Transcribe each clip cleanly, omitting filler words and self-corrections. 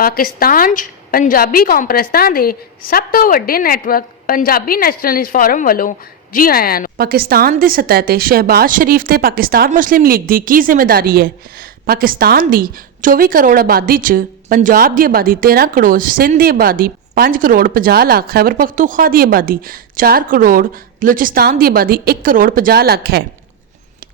पाकिस्तान 'ਚ पंजाबी कॉन्फ्रेंसां दे सब तो वड्डे नैटवर्क पंजाबी नैशनलिस्ट फोरम वालों जी आयां नूं। पाकिस्तान की सतह ते शहबाज शरीफ ते पाकिस्तान मुस्लिम लीग की की जिम्मेदारी है। पाकिस्तान की 24 करोड़ आबादी च पंजाब की आबादी 13 करोड़, सिंध की आबादी 5 करोड़ 50 लाख, खैबर पख्तूनख्वा की आबादी 4 करोड़, बलूचिस्तान की आबादी 1 करोड़ 50 लाख है।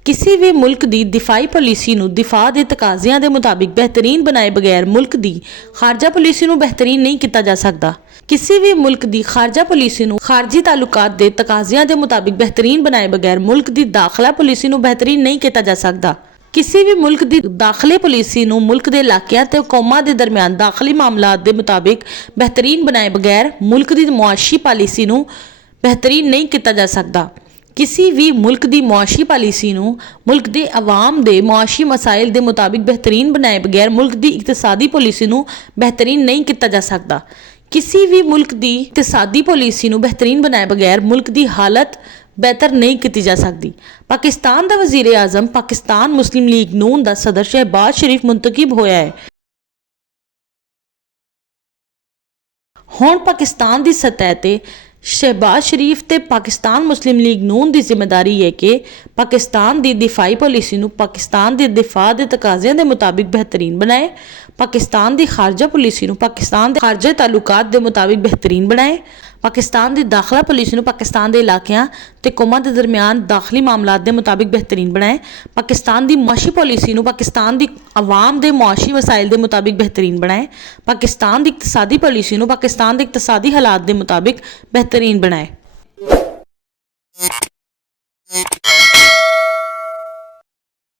किसी भी मुल्क की दिफाई पॉलिसी नूं दिफा के तकाज़ियां के मुताबिक बेहतरीन बनाए बगैर मुल्क की खारजा पॉलिसी नूं बेहतरीन नहीं किया जा सकता। किसी भी मुल्क की खारजा पॉलिसी नूं खारजी ताल्लुकात के तकाज़ियां के मुताबिक बेहतरीन बनाए बगैर मुल्क की दाखला पॉलिसी नूं बेहतरीन नहीं किया जा सकता। किसी भी मुल्क की दाखिले पॉलिसी नूं मुल्क के इलाकों ते कौमां के दरमियान दाखिली मामलात के मुताबिक बेहतरीन बनाए बगैर मुल्क की मुआशी पॉलिसी नूं बेहतरीन नहीं किया जा सकता। किसी भी मुल्क की मुआशी पॉलिसी नूं मुल्क के अवाम के मुआशी मसाइल के मुताबिक बेहतरीन बनाए बगैर मुल्क की इकतसादी पॉलिसी नूं बेहतरीन नहीं किया जा सकता। किसी भी मुल्क की इकतसादी पॉलिसी नूं बेहतरीन बनाए बगैर मुल्क की हालत बेहतर नहीं की जा सकती। पाकिस्तान का वज़ीर आज़म पाकिस्तान मुस्लिम लीग नून का सदर शहबाज शरीफ मुंतखब होया है। हुण पाकिस्तान की सतह ते शहबाज शरीफ ते पाकिस्तान मुस्लिम लीग नून की जिम्मेदारी है कि पाकिस्तान की दिफाई पॉलिसी नूं पाकिस्तान के दिफा के तकाज़ियां के मुताबिक बेहतरीन बनाए, पाकिस्तान की खारजा पॉलिसी नूं पाकिस्तान के खारजा ताल्लुकात के मुताबिक बेहतरीन बनाए, पाकिस्तान की दाखिला पॉलिसी नूं पाकिस्तान के इलाकों ते कौमां के दरमियान दाखिली मामलात के मुताबिक बेहतरीन बनाए, पाकिस्तान की मुआशी पॉलिसी नूं पाकिस्तान की अवाम के मुआशी वसाइल के मुताबिक बेहतरीन बनाए, पाकिस्तान की इकतसादी पॉलिसी नूं पाकिस्तान के इकतसादी हालात के मुताबिक बेहतरीन बनाए।